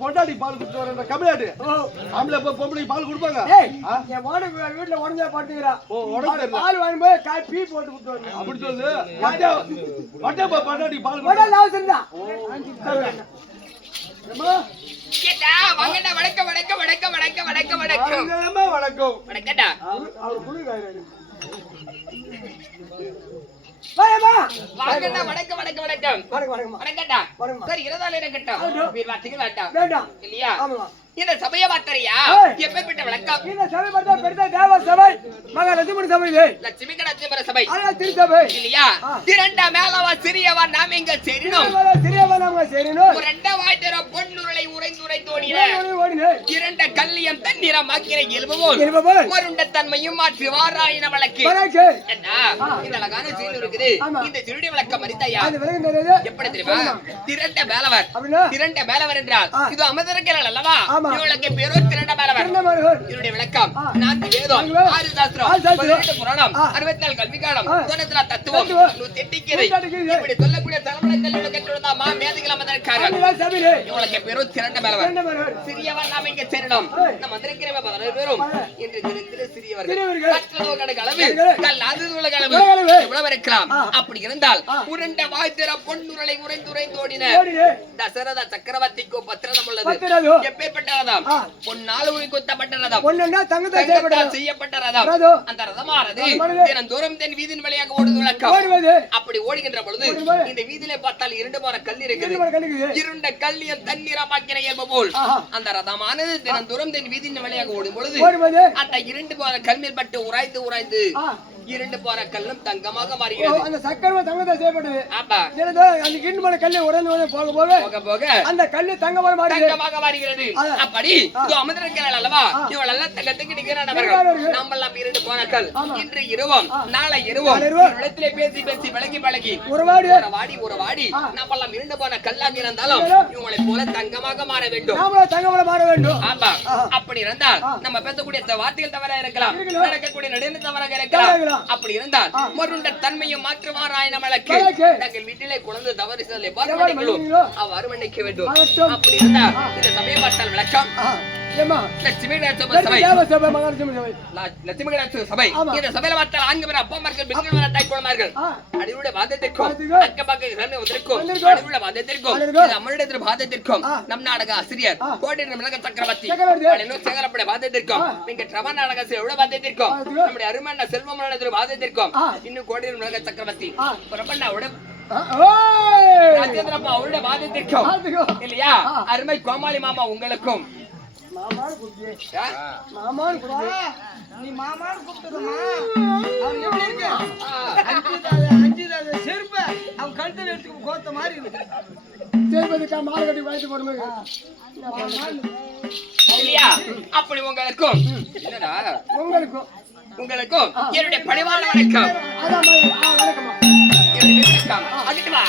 பொண்டாடி பால் குடிச்சு வர கம்மியாடு ஆம்பளை பொம்பளை பால் கொடுப்பாங்க. வீட்டுல உடஞ்சா பாட்டுக்கிறா பால் வாங்கி போய் காப்பி போட்டு கொடுத்து அப்படி சொல்லுது. பொண்டாடி பால் அவசரம் தான். வணக்கம் வணக்கம் வணக்கம் வணக்கம் வணக்கம் வணக்கம் வணக்கம் வணக்கம் வணக்கம்டா. அவர் குளிர் வணக்கம் வணக்கம் வணக்கம் வணக்கம் வணக்கம்டா. சரி இரதால இருக்கட்டும். வீர் வார்த்தைகள் வேண்டாம் இல்லையா? இந்த சபைய வார்த்தையா எப்பேற்பட்ட வழக்கம்? இந்த சபை பார்த்தா பெரிய தேவ சபை மகா லட்சுமி சபை இது. லட்சுமி கடாட்சிபர சபை திரு சபை இல்லையா? இரண்டா மேலவா சிறியவா நாம இங்க சேரணும். சிறியவா நாம சேரணும். இரண்டா வாய்த்தர பொன்னுரை உறைந்துரை தோணின இரண்ட கல்லியம் தண்ணீரம் ஆக்கிற எழுபவோல் மருண்ட தன்மையும் மாற்றி வாராயின வழக்கு என்ன இந்த அழகான சீல் இருக்குது. இந்த திருடி விளக்கம் அறிந்தாயா? எப்படி தெரியுமா? திரண்ட மேலவர் என்றால் இது அமர்ந்திருக்கிறாள் அல்லவா? இவளுக்கு பேரோ திரண்ட மேலவர். இதனுடைய விளக்கம் 4 வேதம் 6 சாஸ்திரம் 18 புராணம் 64 கல்விகாலம் 94 தத்துவம் 108 இப்படி சொல்லக்கூடிய தலைமுறை கல்விகளை கற்றுள்ளதா மா மேதைகள் அமர்ந்திருக்கார்கள். இவளுக்கு பேரோ திரண்ட மேலவர். சிறியவர் நாம இங்க சேரணும். நம்ம வந்திருக்கிற 16 பேரும் என்று இருக்கிற சிறியவர்கள் கற்றதோ கடகளவு கல்லாததோ கடகளவு எவ்வளவு இருக்கலாம். அப்படி இருந்தால் உருண்ட வாய்த்திர பொன்னுரலை உறைந்துரைந்தோடின தசரத சக்கரவர்த்திக்கு பத்திரதம் உள்ளது. எப்பேற்பட்ட ரதம் பொன்னால் உரி குத்தப்பட்ட ரதம் பொன்னுன்னா தங்கத்தால் செய்யப்பட்ட ரதம் அந்த ரதமானது தினந்தோறும் தென் வீதியின் வழியாக ஓடுவது வழக்கம் அப்படி ஓடுகின்ற பொழுது இந்த வீதியிலே பார்த்தால் இரண்டு போற கல் இருக்குது இருண்ட கல்லியம் தண்ணீரமாக்கிற இயல்பு போல் அந்த ரதமானது தினந்தோறும் தென் வீதியின் வழியாக ஓடும் பொழுது அந்த இரண்டு போற கல்லில் பட்டு உராய்ந்து உராய்ந்து இரண்டு போற கல்லும் தங்கமாக மாறுகிறது. அந்த சக்கரமா தங்கத்தை செய்யப்பட்டது. ஆமா. அந்த கிண்டுமலை கல்லை உடைந்து போக போக போக அந்த கல்லு தங்கமாக மாறுகிறது. அப்படி இது அமர்ந்திருக்கிறாள் அல்லவா, இவள் எல்லாம் தங்கத்துக்கு நிகரானவர்கள். நம்ம எல்லாம் இரண்டு போன கல் இன்று இரவும் நாளை இரவும் இடத்திலே பேசி பேசி பழகி பழகி ஒரு வாடி நம்ம எல்லாம் இரண்டு போன கல்லாக இருந்தாலும் இவங்களை போல தங்கமாக மாற வேண்டும். தங்கமாக மாற வேண்டும். ஆமா. அப்படி இருந்தால் நம்ம பேசக்கூடிய வார்த்தைகள் தவறாக இருக்கலாம், நடக்கக்கூடிய நடைமுறை தவறாக இருக்கலாம். அப்படி இருந்தால் மருண்ட தன்மையும் மாற்றுவாராய் நம்மளுக்கு நாங்கள் வீட்டிலே குழந்தை தவறு செய்தலை பார்வையிடுங்களோம் அவ்வாறு மன்னிக்க வேண்டும். அப்படி இருந்தால் இந்த சமய பார்த்தால் விளக்கம் லட்சுமி சபை இந்த சபையில பார்த்தால் ஆண்கள் அப்பாமார்கள் பெண்கள் தாய் குழந்தைகள் அடிவுடைய பாதத்திற்கும் அக்க பக்கம் அடிவுள்ள பாதத்திற்கும் அம்மனுடைய பாதத்திற்கும் நம் நாடக ஆசிரியர் கோட்டை மிளக சக்கரவர்த்தி சேகரப்படைய பாதத்திற்கும் நீங்க ட்ரவ நாடக ஆசிரியர் பாதத்திற்கும் நம்முடைய அருமையான செல்வமன பாதத்திற்கும் இன்னும் கோட்டை மிளக சக்கரவர்த்தி பிரபண்ணாவோட ராஜேந்திரப்பா அவருடைய பாதத்திற்கும் இல்லையா அருமை கோமாளி மாமா உங்களுக்கும் மாமான் கூப்பிட்டு நீ மாமான் கூப்பிட்டுமா அவன் எப்படி இருக்கு அஞ்சுதாத செருப்ப அவன் கழுத்துல எடுத்து கோத்த மாதிரி இருக்கு செருப்பதுக்கா மாலை கட்டி வயசு போடுமே இல்லையா அப்படி உங்களுக்கும் என்னடா உங்களுக்கும் என்னுடைய பணிவான வணக்கம். அதான் வணக்கம் வணக்கம் அதுக்கு வா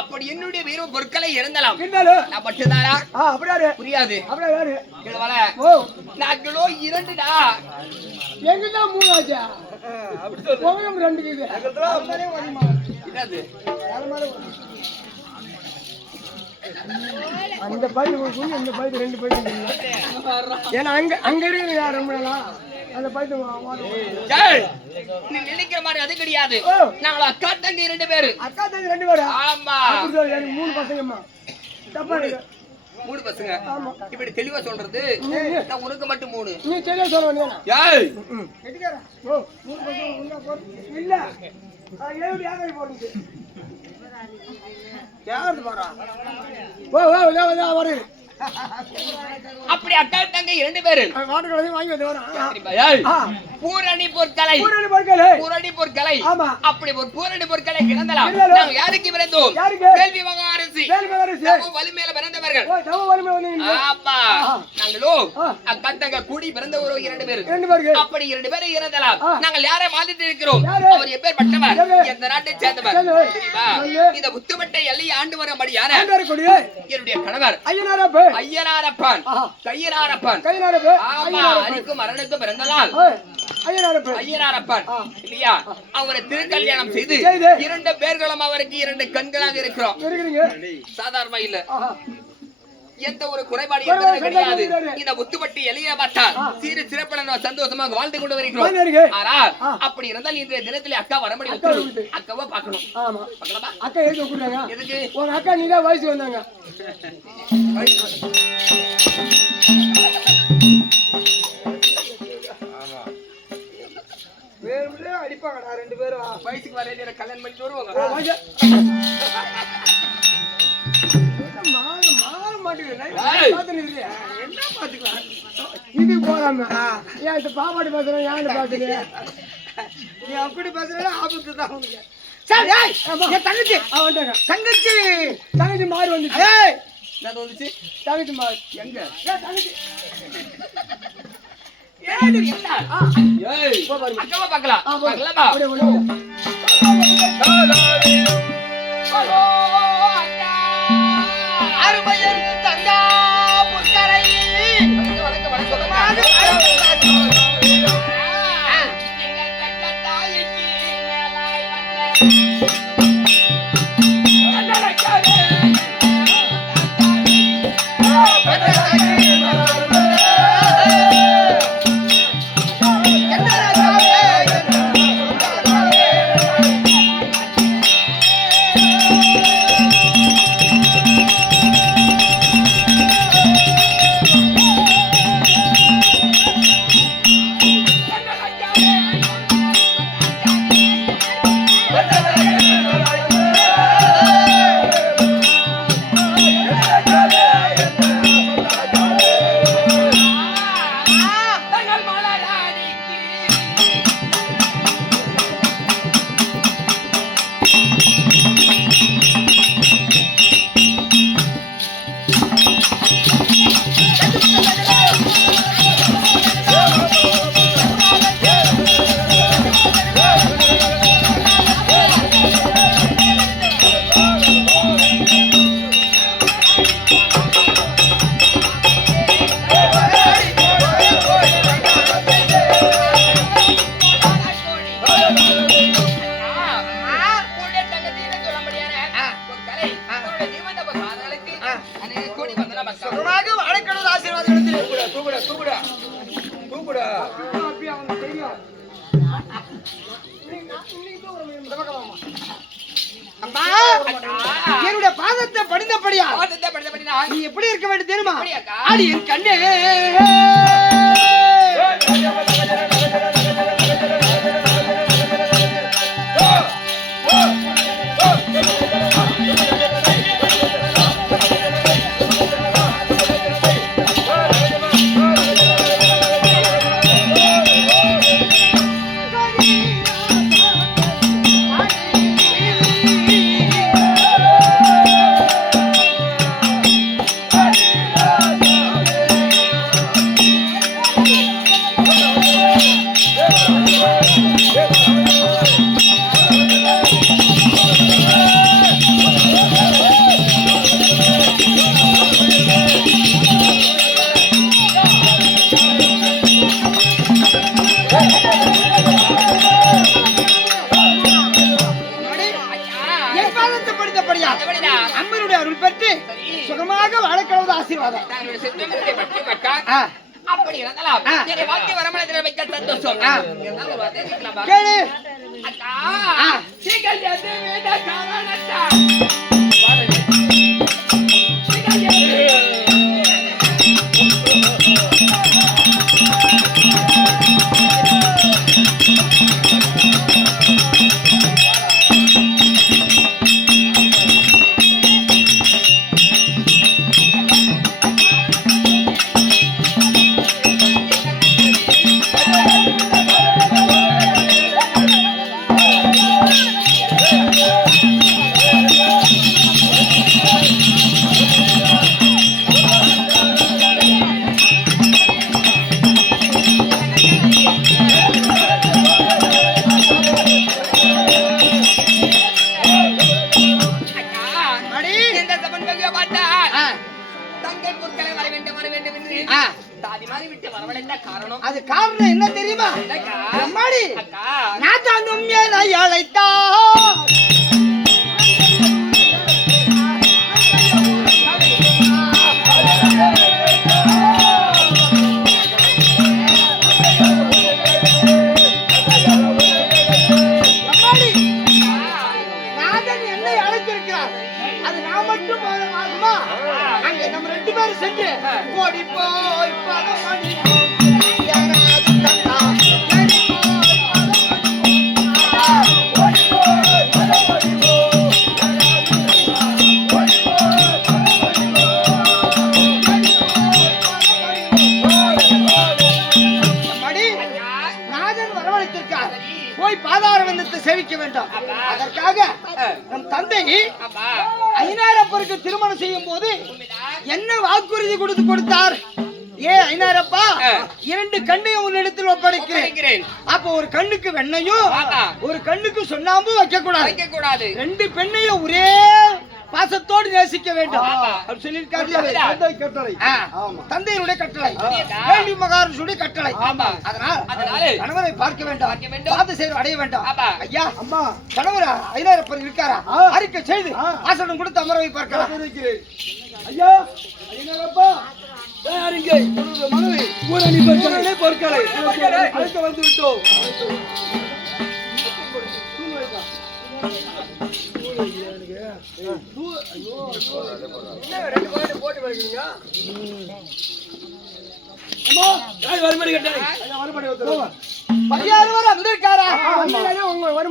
அப்படி என்னுடைய வீரம் பொருட்களை இறந்தலாம் புரியாது. நாங்களோ இரண்டுடா எங்கதான் மூணு ஆச்சா ரெண்டு அந்த பாயிண்ட் இந்த பாயிண்ட் ரெண்டு பாயிண்ட் ஏன்னா அங்க இருக்கு ரொம்ப நாளா அந்த பாயிண்ட் நீ நினைக்கிற மாதிரி அது கிடையாது. நாங்க அக்கா தங்க ரெண்டு பேரு ஆமா மூணு பசங்கம்மா தப்பா மூணு பசங்க இப்படி தெளிவா சொல்றது நான் உனக்கு மட்டும் மூணு நீ தெளிவா சொல்லுவ இல்ல யாரு போடுது யாரு போறா வரு அப்படி அக்கா தங்க இரண்டு பேரு பூரணி பொருட்களை அப்படி ஒரு பூரணி பொருட்களை இழந்தலாம். நாங்கள் யாருக்கு பிறந்தோம்? கேள்வி மகாரசி வலிமையில பிறந்தவர்கள். ஆமா நாங்களோ அக்கா தங்க கூடி பிறந்த ஒரு இரண்டு பேரு அப்படி இரண்டு பேரை இறந்தலாம். நாங்கள் யாரை மாதிரிட்டு இருக்கிறோம்? அவர் எப்பேற்பட்டவர், எந்த நாட்டை சேர்ந்தவர் தெரியுமா? இந்த முத்துமட்டை எல்லையை ஆண்டு வரும்படியான என்னுடைய கணவர் ஐயனாரப்பன் அரிக்கும் அரணுக்கும் பிறந்தனால் ஐயனாரப்பன் இல்லையா அவரை திருக்கல்யாணம் செய்து இரண்டு பேர்களும் அவருக்கு இரண்டு கண்களாக இருக்கிறோம். சாதாரணமா இல்ல எந்த ஒரு குறைபாடு என்பது கிடையாது. இந்த முத்துப்பட்டி எளிய பார்த்தா சீரு சிறப்புடன் சந்தோஷமாக வாழ்ந்து கொண்டு வருகிறோம். ஆனால் அப்படி இருந்தால் இன்றைய தினத்திலே அக்கா வரமணி அக்காவை பார்க்கணும். ஆமா பார்க்கலாமா? அக்கா எதுக்கு கூப்பிடுறாங்க? எதுக்கு? உங்க அக்கா நீதான் வயசு வந்தாங்க. வேணும்னே அடிப்பாங்கடா ரெண்டு பேரும். வயசுக்கு வர கல்யாணம் பண்ணிட்டு வருவாங்க. என்ன பாத்துக்கலாம் இது போகாம ஏன் இந்த பாப்பாடு பேசுறேன் ஏன் பாத்துக்க நீ அப்படி பேசுறா ஆபத்து தான் உனக்கு. சரி என் தங்கச்சி வந்துட்டாங்க. தங்கச்சி தங்கச்சி மாறி வந்துச்சு. என்ன வந்துச்சு? தங்கச்சி மாறி எங்க? தங்கச்சி அக்காவை பார்க்கலாம். பார்க்கலாமா? அருமையன் தங்கா புஷ்கரை வணக்கம் என்னுடைய பாதத்தை படிந்தபடியா நீ எப்படி இருக்க வேண்டும் தெரியுமா? ஆடி என் கண்ணே அம்மனுடைய அருள் பெற்று சுகமாக வாழக்கிறது ஆசீர்வாதம். அப்படி இருந்தாலும் வாழ்க்கை வரமளத்தில் வைக்க சந்தோஷம். கேளு அது காரணம் என்ன தெரியுமா? நான் தான் உண்மையை அழைத்தா இருவர் சென்று ஓடி போய் பதமணி யாராவது தந்தா போய் பாதார வந்தத்தை சேவிக்க வேண்டும். அதற்காக நம் தந்தை ஐனாரப்பருக்கு திருமணம் செய்யும் போது என்ன வாக்குறுதி கொடுத்தார்? ஐனாரப்பா, 2 கண்ணையும் உன்னிடத்தில் ஒப்படைக்கிறேன். அப்ப ஒரு கண்ணுக்கு வெண்ணையும் ஒரு கண்ணுக்கு சுண்ணாம்பும் வைக்க கூடாது. 2 பெண்ணையும் ஒரே பாசத்தோடு நேசிக்க வேண்டும் அப்படி சொல்லியிருக்காரு. தந்தையினுடைய கட்டளை, வேண்டி மகாராஜனுடைய கட்டளை. அதனால கணவரை பார்க்க வேண்டும், பாத சேவை அடைய வேண்டும். ஐயா, அம்மா, கணவர் ஐனாரப்பர் இருக்காரா? அறிக்கை செய்து ஆசனம் கொடுத்து அமரவை பார்க்கலாம். ஐயா, ஐனாரப்பா, மனைவி ஊரணி பொருட்களை அழைத்து வந்து விட்டோம்.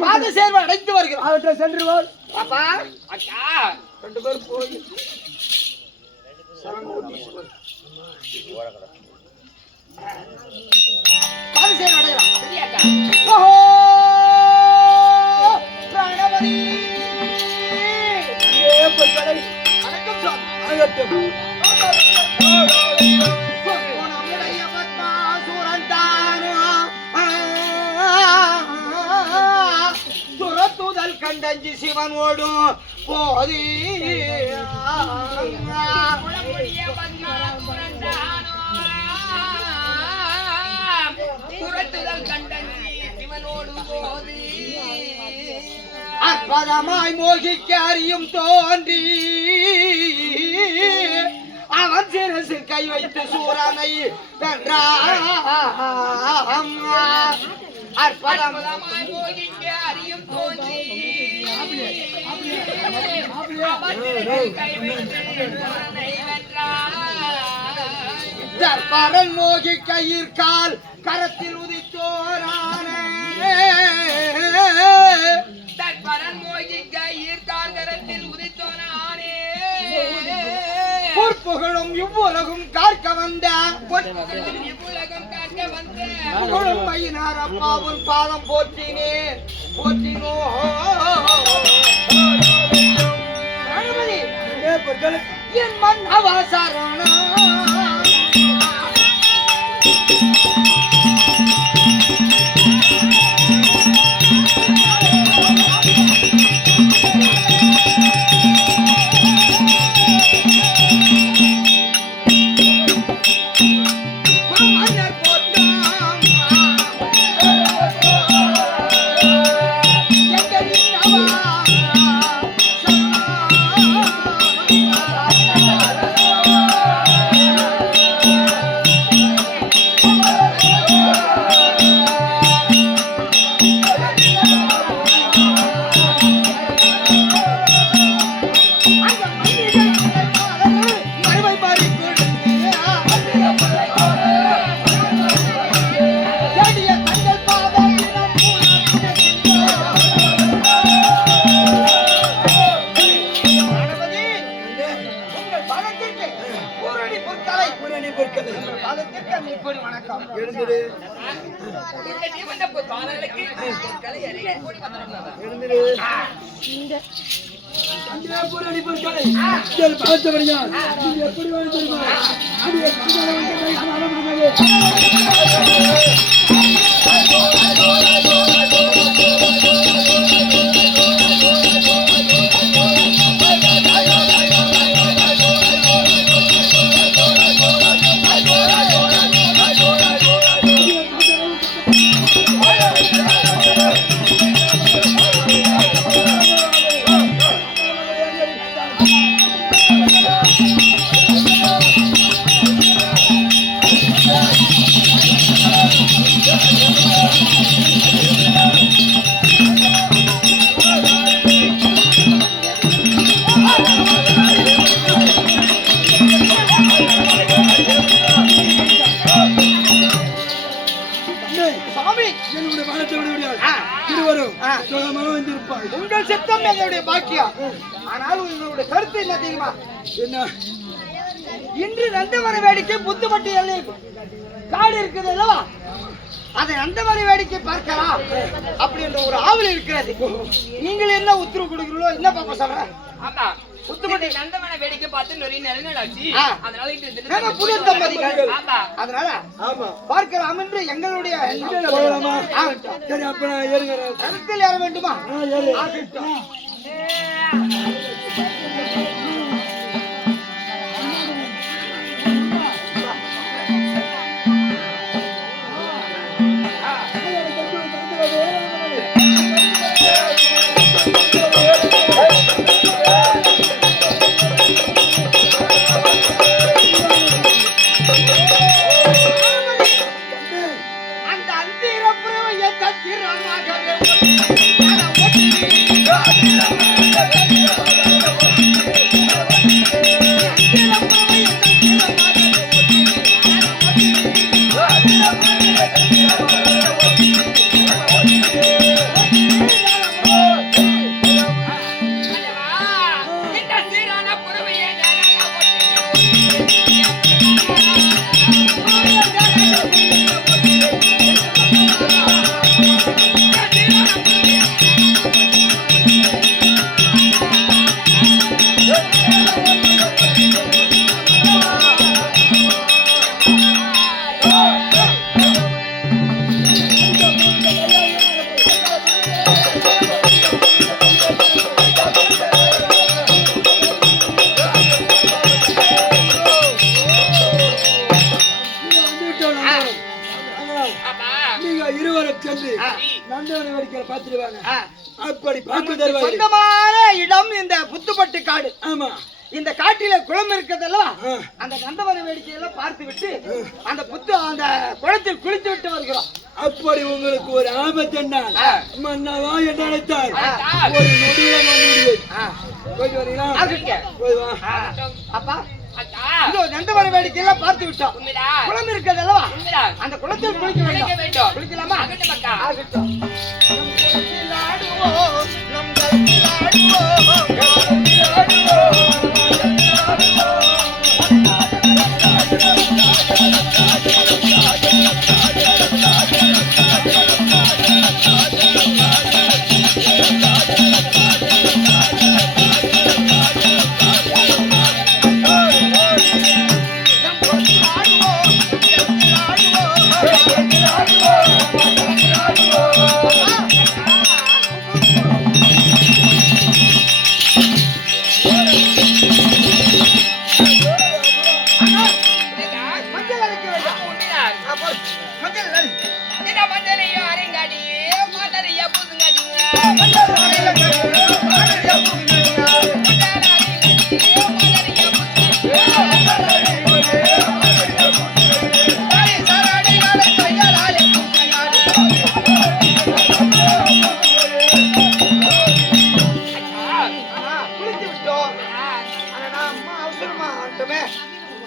பாத சேர்வை அடைத்து வருகிறோம். அவற்றை சென்று அப்பா, 2 பேர் போய் பாத சேர்வை அடையலாம். சரியாக்கா? பிராணபதி வணக்கம் சார். அழகட்டும். துரத்துதல் கண்டஞ்சி சிவன் ஓடும் போதி துரத்துதல் கண்டஞ்சி சிவனோடும் போது அற்புதமாய் மோகிக்க அறியும் தோன்றி அவன் சிறசு கை வைத்து சூரனை வென்றான். அற்புதமாய் மோகிக்க அறியும் தோன்றி தற்பரன் மோகி கயிர்கால் கரத்தில் உதித்தோரானே. தற்பரன் மோகி கயிர்கால் கரத்தில் உதித்தோரானே. புகழும் இவ்வுலகும் காக்க வந்த இவ்வுலகம் காக்க வந்த புகழும் ஐனாரப்பாவின் பாதம் போற்றினேன் போற்றினோ. என் மன் அவசரணா எப்படி உங்கள் சித்தம் எங்களுடைய பாக்கியம். ஆனால் உங்களுடைய கருத்து என்ன தெரியுமா? என்ன? இன்று நந்தவன வேடிக்கை புத்துப்பட்டி எல்லை காடு இருக்குது அல்லவா, அதை நந்தவன வேடிக்கை பார்க்கலாம் அப்படின்ற ஒரு ஆவல் இருக்கிறது. நீங்கள் என்ன உத்தரவு கொடுக்கிறீங்களோ என்ன பாப்பா சொல்ற? ஆமா, புத்துப்பட்டி நந்தவன வேடிக்கை பார்த்து நிறைய நெருங்கலாச்சு. அதனால நாங்க புது தம்பதிகள். ஆமா, அதனால ஆமா பார்க்கலாம் என்று எங்களுடைய போகலாமா? சரி, அப்ப நான் ஏறுங்க. கருத்தில் ஏற வேண்டுமா? ஆகட்டும். அந்த அந்திரப்புறவைய தத்திரமாகவே இந்த சீரான புறவையை நீங்க இருவரை சென்று நந்தவன வேடிக்கை பார்த்துடுவாங்க. அப்படி பார்த்து தருவாங்க. சொந்தமான இடம் இந்த புத்துப்பட்டு காடு. ஆமா, இந்த காட்டில குளம் இருக்கிறதெல்லாம் அந்த நந்தவன வேடிக்கையெல்லாம் பார்த்து விட்டு அந்த அந்த குளத்தில் குளித்து விட்டு வருகிறோம். அப்படி உங்களுக்கு ஒரு ஆபத்து என்ன மன்னவா என்று அழைத்தார். ஒரு நொடியில போயிட்டு வரீங்களா? போய் வா. அப்பா இதோ நந்தவன வேடிக்கையெல்லாம் பார்த்து விட்டோம். குளம் இருக்கிறதல்லவா, அந்த குளத்தில் குளிக்க வேண்டும். குளிக்கலாமா? ஆகட்டும்.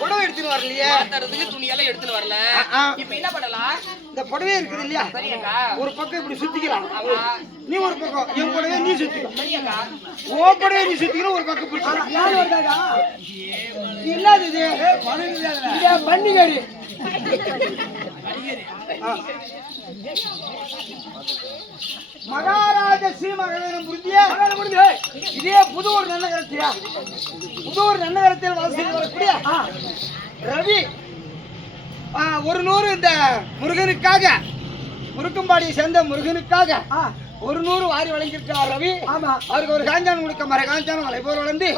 புடவை எடுத்துட்டு வரலையே, துணியெல்லாம் எடுத்துட்டு வரல. இப்ப என்ன பண்ணலாம்? இந்த புடவை இருக்குது இல்லையா, ஒரு பக்கம் இப்படி சுத்திக்கலாம். நீ ஒரு பக்கம் என் புடவை நீ சுத்திக்கலாம். ஓ புடவை நீ சுத்திக்கலாம், ஒரு பக்கம் பிடிச்சிக்கலாம். என்னது இது? பண்டிகரி மகாராஜ ஸ்ரீமகனம் புரிந்திய இதே புதூர் நன்னகரத்தியா, புதூர் நன்னகரத்தில் வாசித்து வரக்கூடிய ரவி 100 இந்த முருகனுக்காக, முருக்கம்பாடியை சேர்ந்த முருகனுக்காக 100 வாரி வழங்கியிருக்கிறார் ரவி. அவருக்கு ஒரு காஞ்சான் கொடுக்க மர காஞ்சான் வலை போர் வளர்ந்து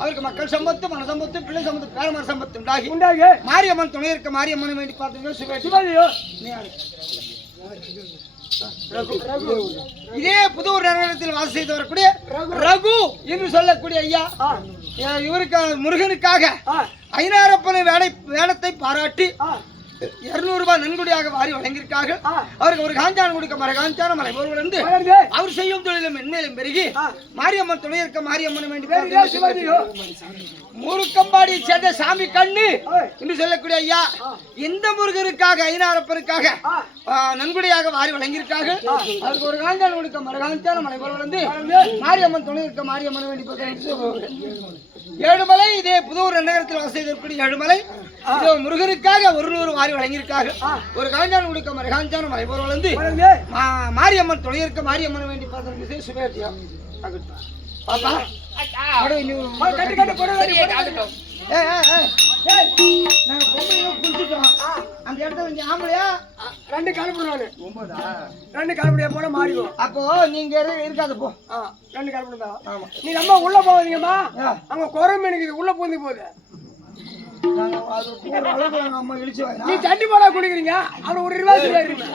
அவருக்கு மக்கள் சம்பத்து, மன சம்பத்து, பிள்ளை சம்பத்து, பேரமர சம்பத்து உண்டாகி மாரியம்மன் துணை இருக்க மாரியம்மனை வேண்டி பார்த்து இதே புதூர் நகரத்தில் வாசம் செய்து வரக்கூடிய ரகு என்று சொல்லக்கூடிய ஐயா, இவருக்கு முருகனுக்காக ஐநாரப்பனை வேடத்தை பாராட்டி 200 ரூபாய் நன்கொடையாக வாரி வழங்கியிருக்கார்கள். அவருக்கு ஒரு காஞ்சான கொடுக்க மர காஞ்சான மலை ஒருவர் வந்து அவர் செய்யும் தொழிலும் மென்மேலும் பெருகி மாரியம்மன் துணை இருக்க மாரியம்மன் வேண்டி முருக்கம்பாடியை சேர்ந்த சாமி கண்ணு என்று சொல்லக்கூடிய ஐயா இந்த முருகருக்காக ஐநாரப்பருக்காக நன்கொடையாக வாரி வழங்கியிருக்கார்கள். அவருக்கு ஒரு காஞ்சான கொடுக்க மர காஞ்சான மலை ஒருவர் வந்து மாரியம்மன் துணை இருக்க மாரியம்மன் வேண்டி ஏழுமலை இதே புதூர் நகரத்தில் வசதி இருக்கக்கூடிய ஏழுமலை முருகருக்காக 100 வாரி வழங்கியிருக்காங்க. ஒரு காஞ்சான கொடுக்க மர காஞ்சான மலை ஒருவர் வந்து மாரியம்மன் துணை இருக்க மாரியம்மன் வேண்டி பார்த்து சுபேட்டியா பாப்பா அந்த இடத்துல ஆம்பளையா 2 கிளம்புறாரு 2 கிளம்புடியா போன மாறிடும். அப்போ நீங்க இருக்காது போ 2 கிளம்புறா. நீ நம்ம உள்ள போவீங்கம்மா அங்க குரம் எனக்கு உள்ள பூந்து போகுது. நீ தண்ணி போடா குடிக்கிறீங்க அவர் ஒரு ரிவாசி ஏறிடுங்க.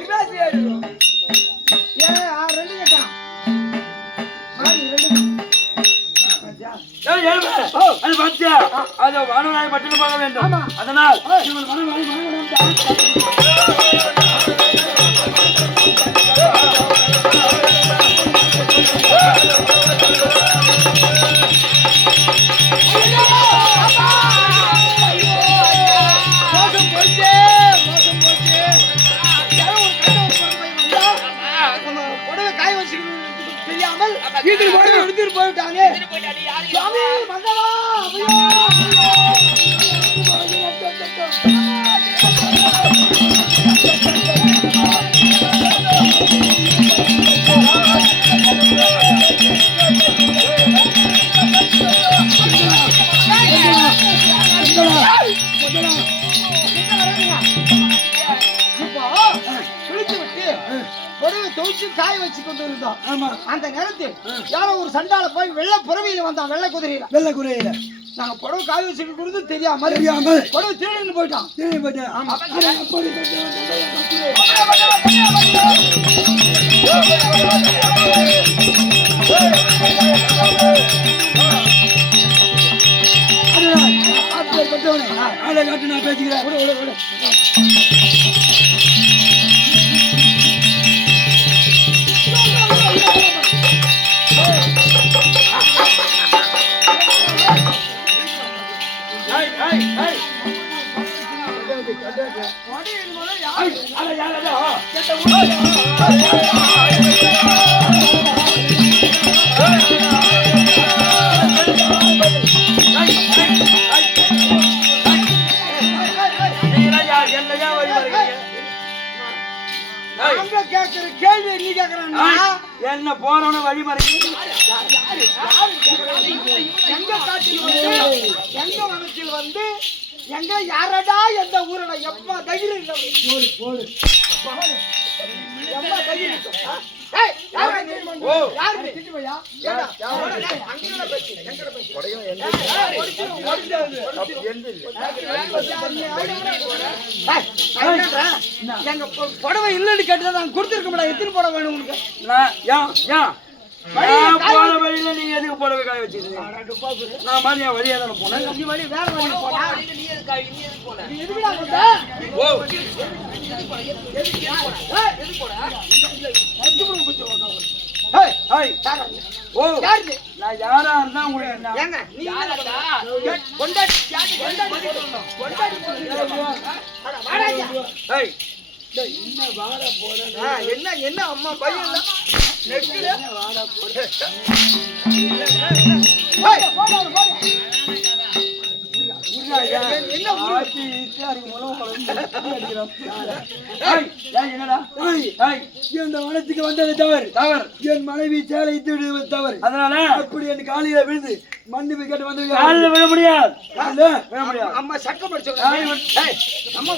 ரிவாசி ஏறிடும். ரெண்டு கேட்டான் அது பச்சை அது வனநாய் பட்டினமாக வேண்டும். அதனால் எடுத்துட்டு போயிட்டாங்க. காய வச்சு கொண்டு இருந்தோம். அந்த நேரத்தில் யாரோ ஒரு சண்டால போய் வெள்ளை புறவையில வந்தான். வெள்ளை குதிரையில நாங்க புடவை காய வச்சுட்டு கொடுத்து தெரியாம புடவை திருடின்னு போயிட்டான். நான் பேசுகிறேன். கேள்வி நீ கேக்குறா என்ன போறவன வழி மறைக்க எங்க காட்டில் வந்து எங்க வனத்தில் வந்து எங்க யாரடா எந்த ஊரடா எப்ப தைரியம் இல்லை போடு எப்ப தைரியம் எங்க புடவை இல்லன்னு கேட்டு நான் கொடுத்துருக்க முடியாது. எத்தனை புடவை வேணும் உங்களுக்கு? போன வழியில நீங்க எதுக்கு போடவே காய வச்சிருக்கீங்க? நான் மாதிரி என் வழியா தானே போனேன். நீ வழி வேற வழி போனா நீ எதுக்கு போன? நீ எதுக்குடா போற? நான் யாரா இருந்தா உங்களுக்கு ஏங்க நீ யாரடா? கொண்டாடி என்ன என்ன அம்மா பையன் இந்த வனத்துக்கு வந்தது தவறு என் மனைவி சேலை தவறு. அதனால அப்படி என் காலையில விழுந்து மண்ணு கேட்டு வந்து காலையில விழ முடியாது. அம்மா சக்க படிச்ச அம்மா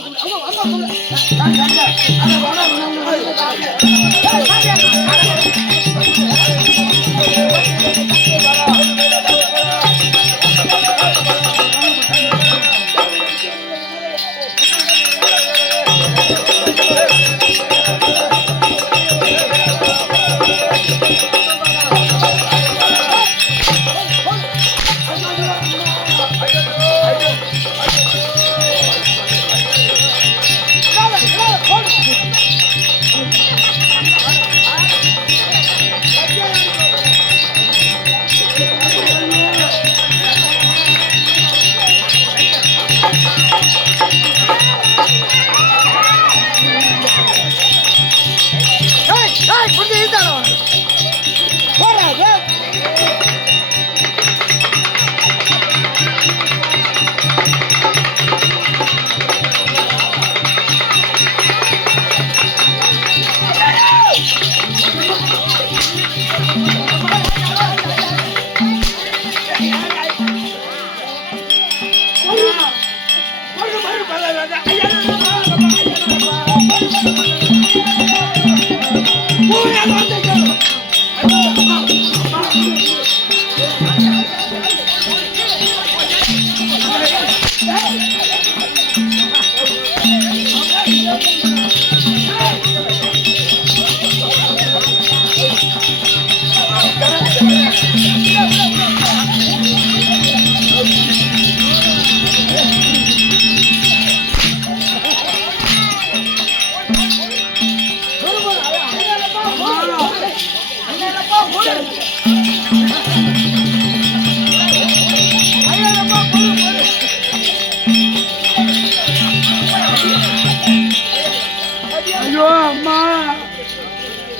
ஐயோ அம்மா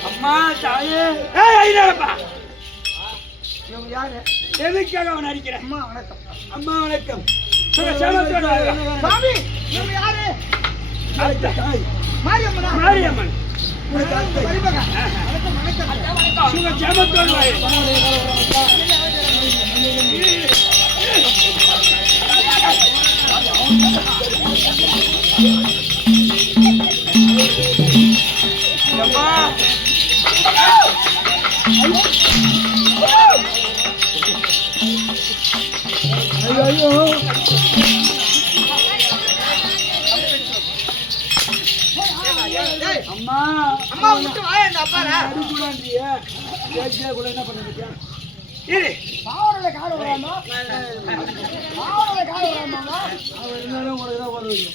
அம்மா தாயே ஏய் ஐயனப்பா இவங்க யாரு? எதுக்காக அவன் அடிக்கிறேன் அம்மா வணக்கம். அம்மா வணக்கம் சேமத்தோட சாமி இவங்க யாரு? தாய் மாரியம்மனா? மாரியம்மன் வழிபக. வணக்கம் வணக்கம். சுக சேமத்தோடு வாய் அம்மா ஐயோ டேய், அம்மா அம்மா விட்டு வாயா இந்த அப்பாரா. அடிக்கூடாண்டிய கேட்க கூட என்ன பண்ணுறீங்க இரு பாவரல கால வராமா? பாவரல கால வராமாங்க? அவர் இருந்தாலும் உங்களுக்கு தான் வருவீங்க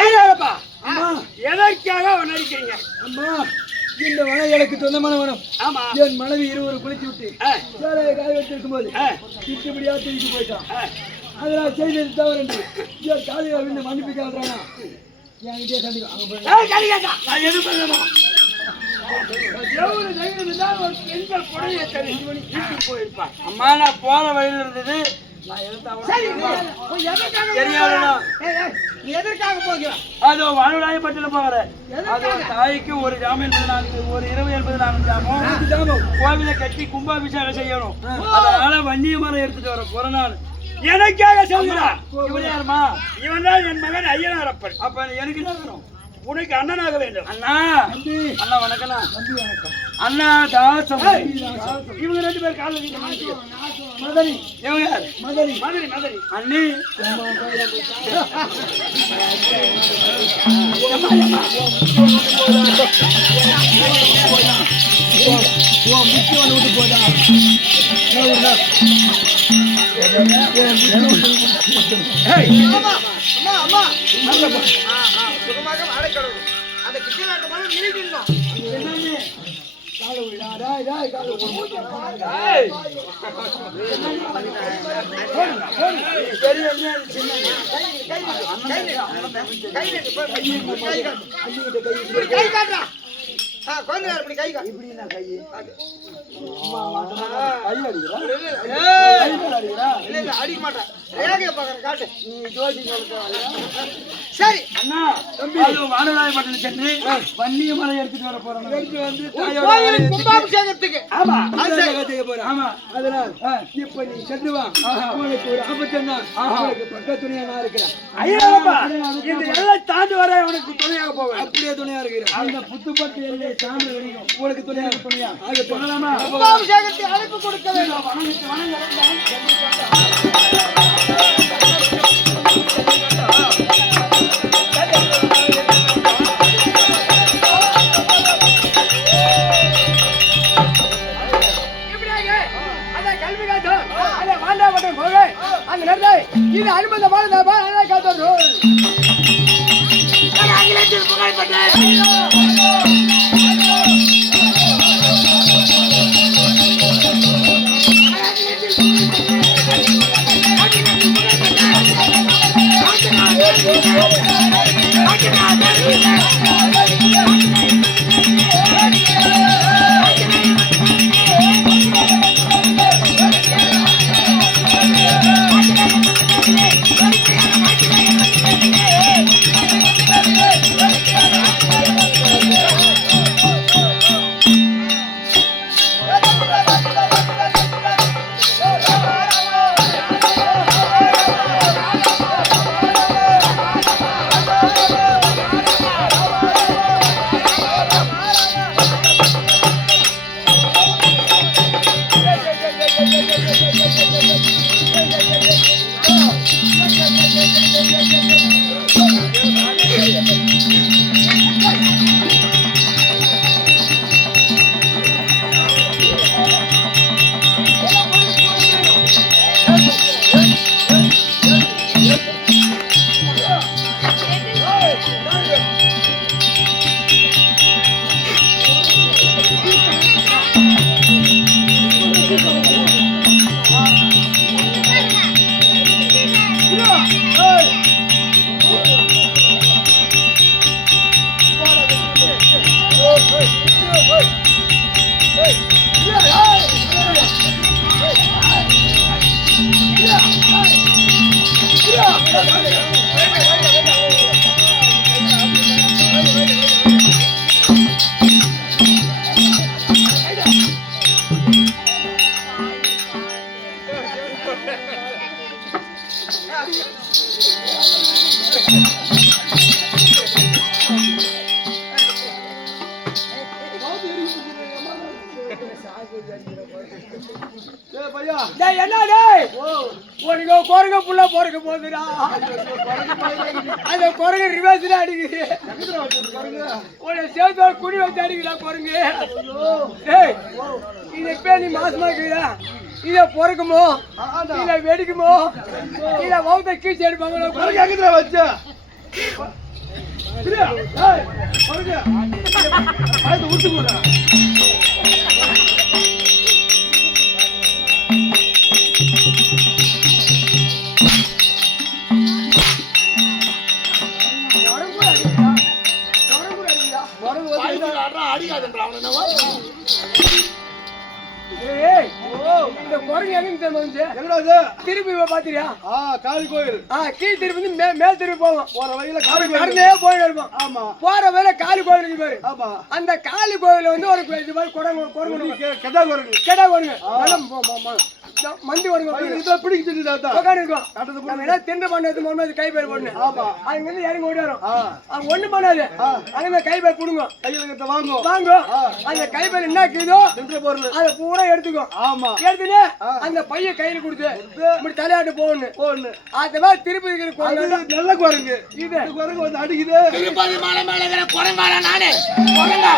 ஐயாப்பா அம்மா எதற்காக அவன் அடிக்கிறீங்க அம்மா இந்த வனம் எனக்கு சொந்தமான வனம் ஆமா என் மனைவி இருவரும் குளித்து விட்டு சேலையை காய வச்சிருக்கும் போது திட்டுபடியா தூக்கிட்டு போயிட்டான் அதெல்லாம் செய்தது தவறு என்று என் காலையில் விழுந்து மன்னிப்பிக்காதானா என்கிட்டே சந்திக்கும் அங்க போய் எது பண்ணமா எவ்வளவு தைரியம் இருந்தால் ஒரு பெண்கள் புடவையை தண்ணி போயிருப்பான் அம்மா நான் போன வழியில் இருந்தது சரி நீ எதற்காக தெரியாதுண்ணா. நீ எதற்காக போகிற? அது வானுராயப்பட்டில போகிறேன் அது ஒரு தாய்க்கு ஒரு ஜாமம் 84 ஒரு இரவு 84 ஜாமம் கோவிலை கட்டி கும்பாபிஷேகம் செய்யணும் அதனால வன்னிய மரம் எடுத்துட்டு வர போற நாள் எனக்காக சொல்கிறான் இவன் யாருமா இவன் தான் என் மகன் ஐயனாரப்பன் அப்ப எனக்கு என்ன வேணும் உனக்கு அண்ணனாக வேண்டும் அண்ணா அண்ணா வணக்கண்ணா வணக்கம் அண்ணா தாசம் இவங்க 2 பேர் காலையில் நீங்க மதனி இவங்க யார் மதனி மதனி மதனி அண்ணி முக்கியம் விட்டு போதா அம்மா அம்மா அம்மா சுகமாக அடைக்கணும். அந்த கிச்சனாட்ட மனம் நிறுத்திடணும். கை காட்டுறா. கொஞ்ச நேரம் இப்படி கை காட்டு. இப்படி நான் கை இல்ல அடிக்க மாட்டேன். ரேகையை பார்க்கறேன் காட்டு. சரி அண்ணா அது வானுராயப்பட்டினம் சென்று வன்னிய மரம் எடுத்துட்டு வர போறோம் எடுத்து வந்து கோயிலுக்கு கும்பாபிஷேகத்துக்கு. ஆமா அது சரி. செய்ய போறேன் ஆமா அதனால் இப்ப நீ சென்று வா உனக்கு ஒரு ஆபத்துன்னா உனக்கு பக்க துணையா நான் இருக்கிறேன் ஐயாப்பா இந்த எல்லாம் தாண்டி வர உனக்கு துணையாக போவேன் அப்படியே துணையா இருக்கிறேன் அந்த புத்துப்பட்டு எல்லை தாண்டி வரைக்கும் உனக்கு துணையா ஆக சொல்லலாமா கும்பாபிஷேகத்தை அழைப்பு கொடுக்க வேண்டும். இது அனுமதமான இத பொறுக்குமோ இல்ல வெடிக்குமோ இல்ல வௌத்த கீழ்ச்சி எடுப்பாங்களோ வச்ச ஊட்டு கூட திருப்பி பாத்திரியா காளி கோயில் கீழ் திருப்பி மேல் திருப்பி போவோம் போற வழியில காளி கடந்தே போயிட்டு இருப்போம். ஆமா போற வேலை காளி கோயிலுக்கு பேரு. ஆமா அந்த காளி கோயில வந்து ஒரு இது மாதிரி கெடா குரங்கு கெடா குரங்கு மந்தி வருங்க திண்டு பண்ணது முன்னாடி கை பேர் போடணும். அங்க இருந்து இறங்கி ஓடிடும். அவங்க ஒண்ணு பண்ணாது. அங்க கை பேர் புடுங்க கையில வாங்கும். அந்த கை பேர் என்ன இருக்குதோ அதை பூரா எடுத்துக்கும். எடுத்துட்டு அந்த பைய கையில கொடுத்து இப்படி தலையாட்டு போகணும். அதுதான் திருப்பதி நல்ல குரங்கு. இது குரங்கு வந்து அடிக்குது. திருப்பதி மலை மேல இருக்கிற குரங்காரா நானே குரங்கா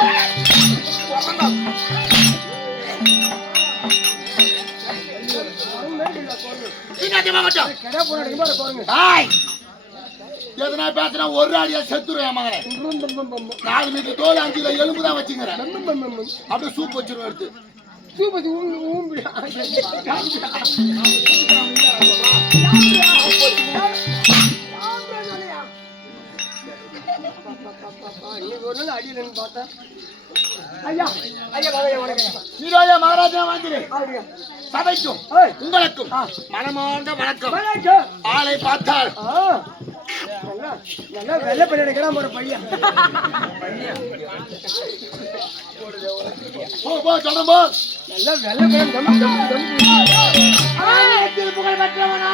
எதனா பேசுனா ஒரு அடியா செத்துருவேன் மகனே. 4 மீட்டர் தோல் 5 கிலோ எலும்பு தான் வச்சுக்கிறேன். அப்படியே சூப் வச்சிருவேன் எடுத்து. மகாராஜா வாங்கிரு சபைக்கும் உங்களுக்கும் மனமார்ந்த வணக்கம். ஆளை பார்த்தால் நல்லா வெள்ளை பண்ணிடுக்கிறான் ஒரு பையன். தொடர்போ நல்லா வெள்ளை புகழ் பெற்றவனா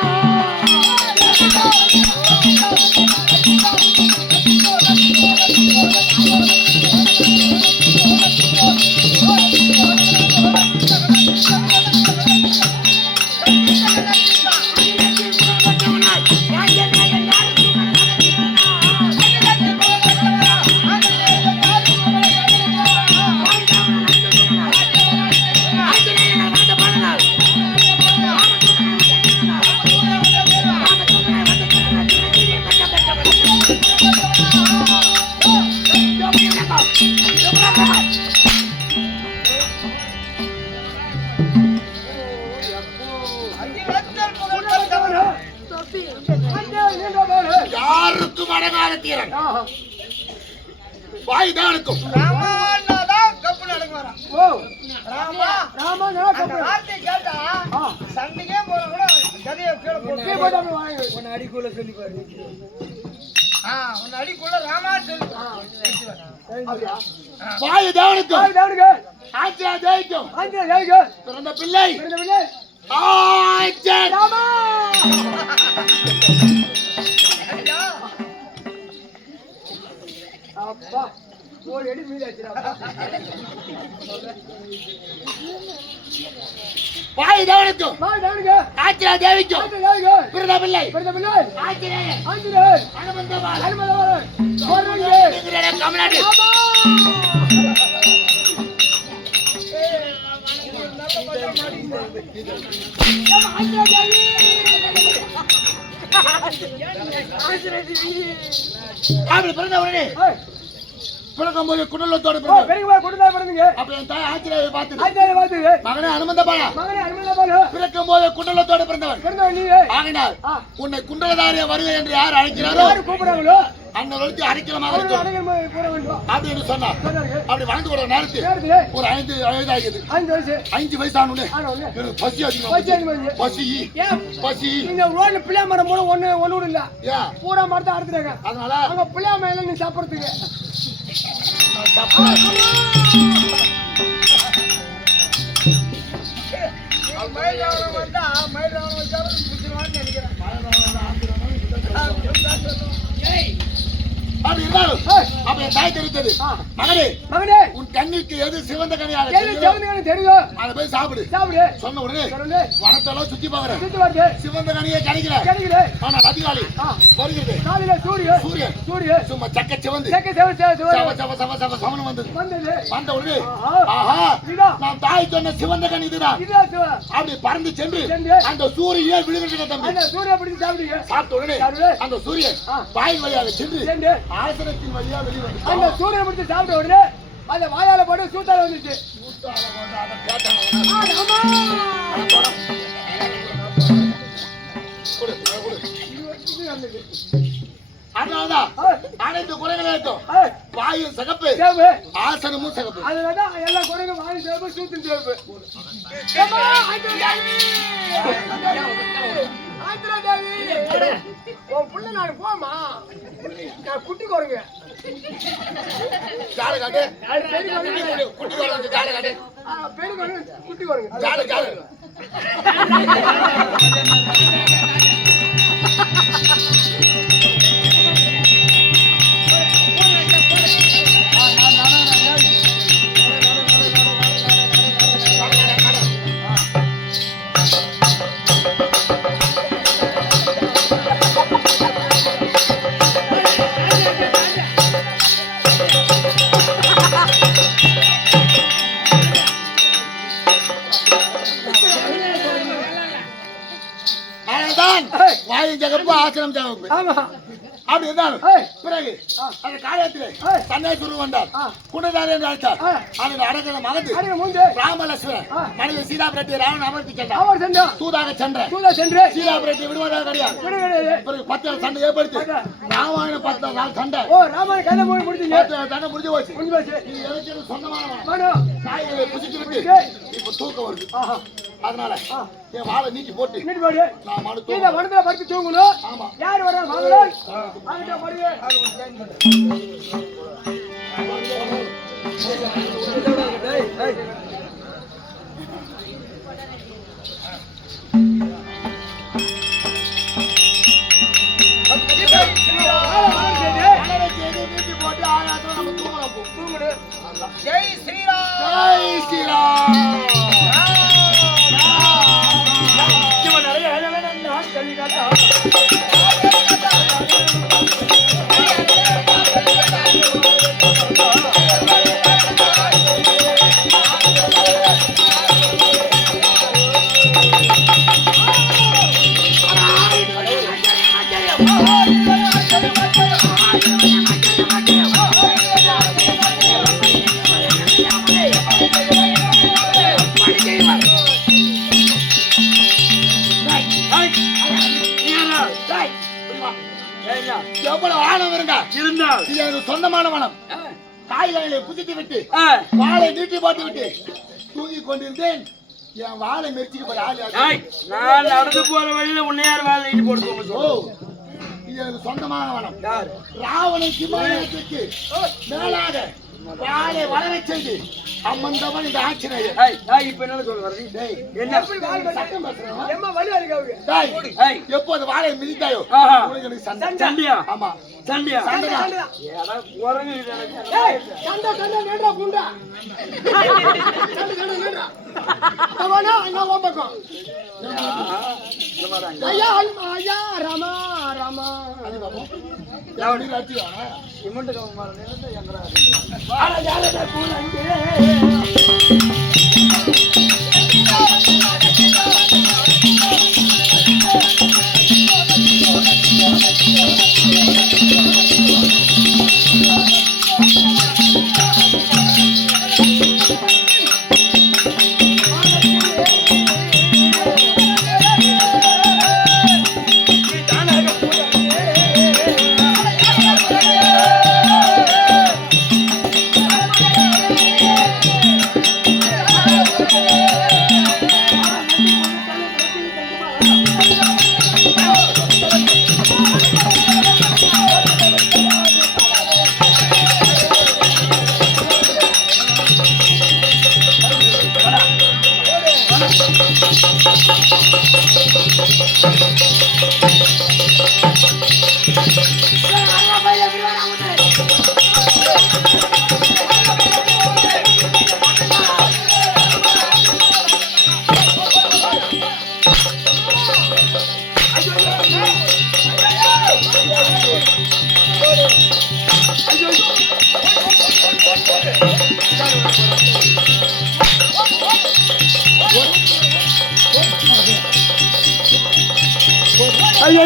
யாருக்கும் அடங்காத தீரன் வாய்தானுக்கும் அடிக்குள்ள சொல்லி பாரு. பிறந்த பிள்ளை அப்பா ஒரு அடி மீதாச்சு. வாய்தானுக்கும் ஆச்சிரா தேவிக்கும் பிறந்த பிள்ளை தமிழ்நாடு அப்படி பிறந்த உடனே பிறக்கும் போது குண்டலத்தோட பெரியவா கொடுத்தா பிறந்தீங்க. அப்ப என் தாய் ஆச்சரிய பார்த்து ஆச்சாரிய பார்த்து மகனே அனுமந்தபாலா மகனே அனுமந்தபாலு பிறக்கும் போது குண்டலத்தோட பிறந்தவன் பிறந்தவன் நீ. ஆகினால் உன்னை குண்டலதாரிய வருக என்று யார் அழைக்கிறாரோ யாரு கூப்பிடுறாங்களோ அந்த வளர்ச்சி அடைக்கலமாக அவர்கள் இருக்கும் அடங்கல் போட வேண்டும் அப்படின்னு சொன்னார். சொன்னார்கள். அப்படி வாழ்ந்து கூட நேரத்தில் நேரத்திலே ஒரு 5 வயதாகியது. 5 வயசு 5 வயசானே ஆனா ஒண்ணு எனக்கு பசி பசி அதிகமா அதிகமாச்சு. பசி ஏன் பசி இந்த ரோட்ல பிள்ளை மரம் போல ஒண்ணு கூட இல்ல. ஏன் பூரா மரத்தை அறுத்துட்டாங்க. அதனால அங்க பிள்ளை மேல நீ சாப்பிடுறதுக்கு நான் சாப்பிடுறேன். அப்படி இருந்தாலும் அப்ப என் தாய் தெரிவித்தது மகனே மகனே உன் கண்ணுக்கு எது சிவந்த கனியாக எது செவந்துக்கான தெரியும் அதை போய் சாப்பிடு சாப்பிடு சொன்ன உடனே சொல்லுங்க வனத்தெல்லாம் சுத்தி பாக்குறேன் சுத்தி வருது சிவந்த கனியே கிடைக்கல கிடைக்குது ஆனா அதிகாலை வருகிறது காலையில சூரியன் சூரியன் சூரியன் சும்மா சக்க சிவந்து செக்க செவ சவ சவ சவ சவ சமனம் வந்தது வந்தது வந்த உடனே ஆஹா. ஆஹா இதுதான். நான் தாய் சொன்ன சிவந்த கனி இதுதான் இதுதான் சிவன். அப்படி பறந்து சென்று சென்று. அந்த சூரியன் விழுகின்ற தம்பி அந்த சூரியன் பிடிச்சு சாப்பிடுங்க சாப்பிட்ட உடனே சாப்பிடு. அந்த சூரியன் ஆ. வாய் வழியாக சென்று சென்று. ஆசனத்தின் வழியாக வெளிவந்து அந்த சூரியன் பிடிச்சு சாப்பிட்ட உடனே அந்த வாயால போட்டு சூத்தால வந்துச்சு இது வந்தது. அதனாலதான் ஏய், அனைத்து குறைகளுக்கும் ஏய், வாயு சகப்பு சேவு. ஆசனமும் சகப்பு அதனாலதான் எல்லா குறைக்கும் வாங்கி சேவு சூத்தின் சேவு ஏம்மா, ஆந்திரா தேவி. உன் புள்ள நான் போமா நான் குட்டி குறைங்க ஜாடு காட்டு பெரிய குரங்கு. குட்டி வர ஜாடு காட்டு பெரிய குரங்கு, குட்டி குரங்கு. ஜாடு ஜாடு வாயு சகப்பு ஆசனம் சகப்பு ஆமா அப்படி இருந்தாலும் ஏய். பிறகு அந்த காலத்திலே ஏய். தன்னை சுரு வந்தார் குண்டதாரி என்று அழைத்தார் அவன் அடக்கிற மகத்து அடிக்க மூந்து ராமலட்சுமன் மனித சீதாபுரத்தை ராவன் அமர்த்தி சென்றார் அவர் சென்றான் தூதாக சென்ற தூதா சென்று சீதாபுரத்தை விடுவதாக கிடையாது விடுகிறது. பிறகு 10 நாள் சண்டை ஏற்படுத்தி ராமாயணம் 10 நாள் சண்டை ஓ ராமன் கதை போய் முடிஞ்சீங்க 10 நாள் சண்டை முடிஞ்சு போச்சு முடிஞ்சு போச்சு நீ எதுக்கு சொந்தமானவன் வேணும் காய்களை புசிச்சு விட்டு இப்ப தூக்கம் வருது ஆஹா அதனால என் வாழை நீக்கி போட்டு நீட்டு போடு நான் மனு இந்த தூக்கம் மனத்துல படுத்து தூங்கணும் ஆமா யார் வர்றா மகளன் அங்கிட்ட படுங்க கனவை செய்து நீக்கி போட்டு ஆகாயத்துல நம்ம தூங்கலாம் போ. ஜெய் ஸ்ரீராம். ஜெய் ஸ்ரீராம் இவன் நிறைய நான் கல்வி காட்டா எவ்வளவு ஆணவம் இருந்தா இருந்தால் இது எனக்கு சொந்தமான வனம் காய்களை புதித்து விட்டு ஆ, வாளை நீட்டி போட்டு விட்டு தூங்கிக் கொண்டிருந்தேன் என் வாளை மெரிச்சுக்கு போய் ஆள் யாரு? ஏய், நான் நடந்து போற வழியில உன்னையார் வேலை போட்டு ஓ இது எனக்கு சொந்தமான வனம் ராவணன் சிம்மாசனத்துக்கு மேலாக வாளை வளரச் செய்து அம்மந்தவன் இந்த ஆட்சியர் இப்ப என்ன சொல்ல வர்றது என்ன சட்டம் பேசுறவன். எம்மா வலி அடிக்காவுங்க டேய், ஏய், எப்போது வாளை மிதித்தாயோ ஆஹா. உனக்கு எனக்கு சண்டை. சண்டையா ஆமா சண்டையா சண்டைதான். ஏடா, குரங்கு இது எனக்கு. ஏய் கண்டா கண்டா நேரா புண்டா கண்டா கண்டா நேரா அவனா அங்க ஓம்பக்கம் இந்த மாதிரி அங்க. ஐயா ஐயா ராமா ராமா அது பாப்போம். யார் நீர் அடிச்சுக்கா? சிமெண்ட் கம்பு மாதிரி நின்னுட்டு எங்கடா? வாடா ஜாலடா பூலங்கே ஐயோ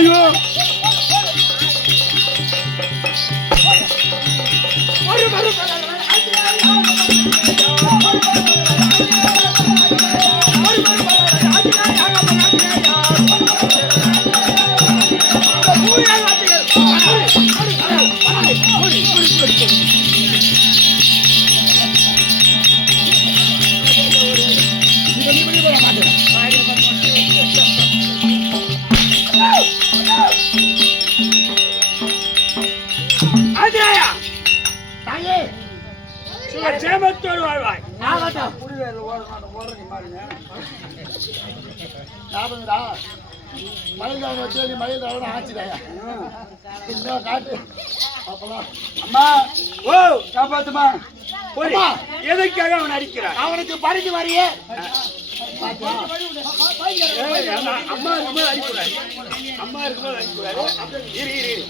தாயே சேமத்தோடு வாழ்வாய். ஆகட்டும் ஞாபகம்டா மயில் வச்சு நீ மயில் ஆச்சுடாயா இன்னும் காட்டு அப்பலாம் அம்மா ஓ காப்பாத்துமா போய் அம்மா. எதுக்காக அவன் அடிக்கிறான்? அவனுக்கு பறிஞ்சு வரையே ஏய், அம்மா இருக்கும்போது அடிக்கூடாது. அம்மா இருக்கும்போது அடிக்கூடாது. இரு இரு இரு.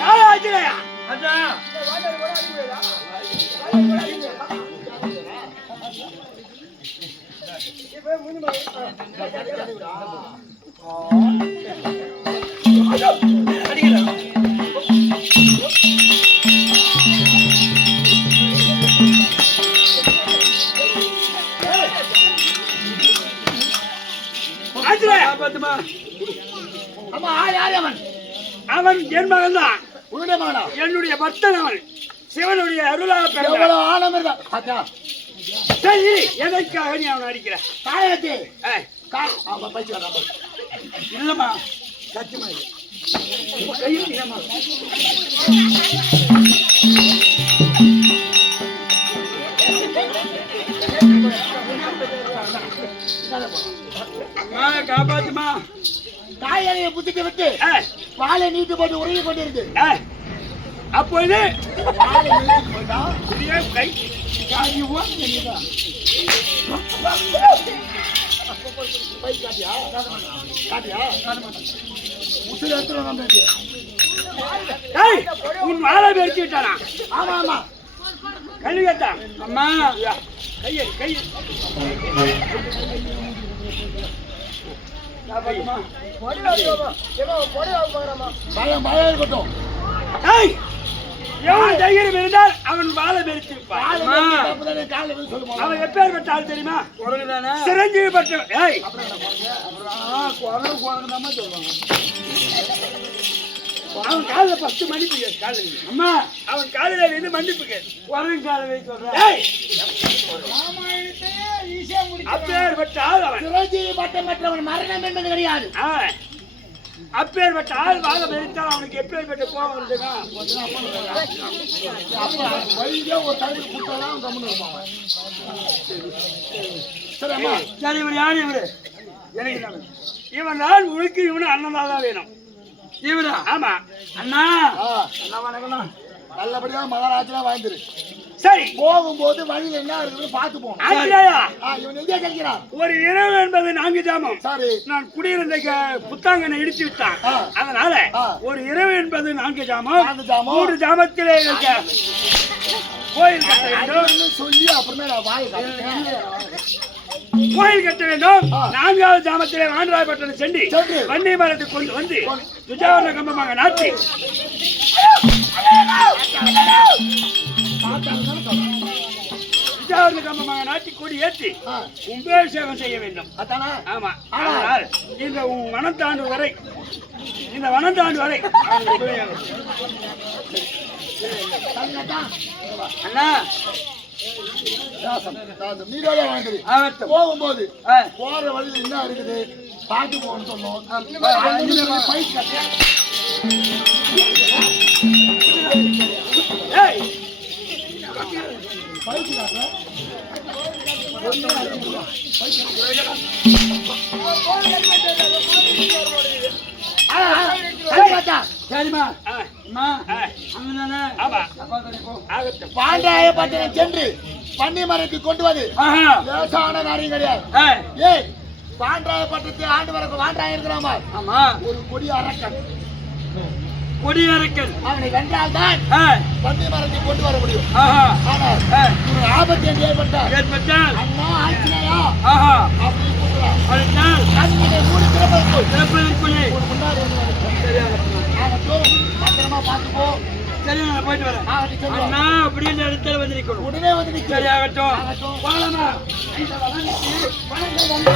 யார் ஆச்சுலையா? அதான் காப்பாத்துமா. அம்மா யார் அவன் அவன் என் மகன் தான். உன்னுடைய மகனா என்னுடைய பக்தன் அவன். சிவனுடைய அருளாக பிறந்தவன். எவ்வளவு ஆழம் இருந்தா பாத்தியா சரி, எதற்காக நீ அவனை அடிக்கிற? காயத்து ஏய், ஆமா பைத்தியா இல்லம்மா சத்தியமா இல்லை. கையில் இல்லம்மா. அம்மா காப்பாத்துமா. காயலையை புத்திட்டு விட்டு ஏய், வாழை நீட்டு போட்டு உருகி கொண்டிருக்கு ஏய், அப்பொழுது வாழை நீட்டு போட்டா இதே கை காயுவா பை காட்டியா காட்டியா உசுறு எடுத்துருவோம் நம்மளுக்கு ஏய், உன் வாழை வெறிச்சு விட்டானா? ஆமா ஆமா கல்வி கேட்டான். அம்மா கையை கையை பயம் பயம் இருக்கட்டும் ஏய், எவன் தைரியம் இருந்தால் அவன் வாழை வெறிச்சிருப்பான். காலைல வந்து சொல்லுமா அவன் எப்பேற்பட்ட ஆள் தெரியுமா? சிரஞ்சீவி பட்டவன். ஏய், அவன் காலில் 10 மன்னிப்பு கேட்டு காலில் அம்மா அவன் காலில் இருந்து மன்னிப்பு கேட்டு உறவின் காலை வைக்க சொல்றேன். அப்பேற்பட்ட ஆள் அவன். சிரஞ்சீவி பட்டம் பெற்றவன் மரணம் என்பது கிடையாது அப்பேற்பட்ட ஆள் வாழ வெறித்தால் அவனுக்கு எப்பேற்பட்ட கோபம் இருக்குன்னா வைத்தியா ஒரு டைம் கூட்டாதான் கம்முன்னு இருப்பான் சரி அம்மா சரி, இவர் யார் இவரு? எனக்கு தான் வேணும். இவன் தான் உனக்கு இவனு அண்ணன் தான் வேணும். இவரா? ஆமா அண்ணா. அண்ணா வணக்கம்ண்ணா நல்லபடியா மகாராஜா வாழ்ந்துரு சரி, போகும்போது வழியில் என்ன இருக்குன்னு பார்த்து போகணும் ஆச்சரியா. இவன் எங்கே கிடைக்கிறான் ஒரு இரவு என்பது 4 ஜாமம். சரி நான் குடியிருந்த புத்தாங்கனை இடித்து விட்டான். அதனால ஒரு இரவு என்பது 4 ஜாமம். 4 ஜாமம். 3 ஜாமத்திலே இருக்க கோயில் கட்ட வேண்டும். சொல்லி அப்புறமே நான் வாயை காட்டுறேன் கோயில் கட்ட வேண்டும். 4வது ஜாமத்திலே வாண்டராயப்பட்டனை சென்று வன்னி மரத்தை கொண்டு வந்து துஜாவரண கம்பமாக நாட்டி துஜாவரண கம்பமாக நாட்டி கொடி ஏற்றி கும்பாபிஷேகம் செய்ய வேண்டும். அதானா ஆமா. ஆனால் இந்த வனம் தாண்டு வரை அண்ணா நீரோட வாழ்ந்தது போகும்போது போற வழியில் என்ன இருக்குது பார்த்து போகணும்னு சொன்னோம் பைக் கட்ட பைக் காட்டுற சரிமா அம்மா, அங்கதானே? ஆமா அப்பா தண்ணி போ. ஆகட்டும் பாண்டாயப்பட்டினம் சென்று பன்னி மரத்தை கொண்டு வந்து ஆஹா. லேசான காரியம் கிடையாது. ஏய், ஏய் பாண்டாயப்பட்டத்தை ஆண்டு வரக்கு வாண்டாயம் இருக்கிறாமா ஆமா, ஒரு கொடி அரக்கன் கொடியரக்கன். அவனை வென்றால் தான் ஏய், பன்னி மரத்தை கொண்டு வர முடியும். ஆஹா. ஆனால் ஏய், ஒரு ஆபத்து என்று ஏற்பட்டால் ஏற்பட்டால். அண்ணா ஆச்சினையா ஆஹா. அப்படி கூப்பிடலாம். அழைத்தால் கண்ணினை மூடி திறப்பதற்குள் திறப்பதற்குள்ளே. ஒரு முன்னாடி வந்து ஆகட்டும், பத்திரமா பார்த்துக்கோ. சரி, நான் போயிட்டு வரேன். ஆகட்டும், செல்வா. அண்ணா அப்படின்னு இடத்துல வந்து நிக்கணும். உடனே வந்து நிற்க. சரி, ஆகட்டும். ஆகட்டும். வாழமா. இந்த வளர்ச்சி வணக்கம் வந்தா.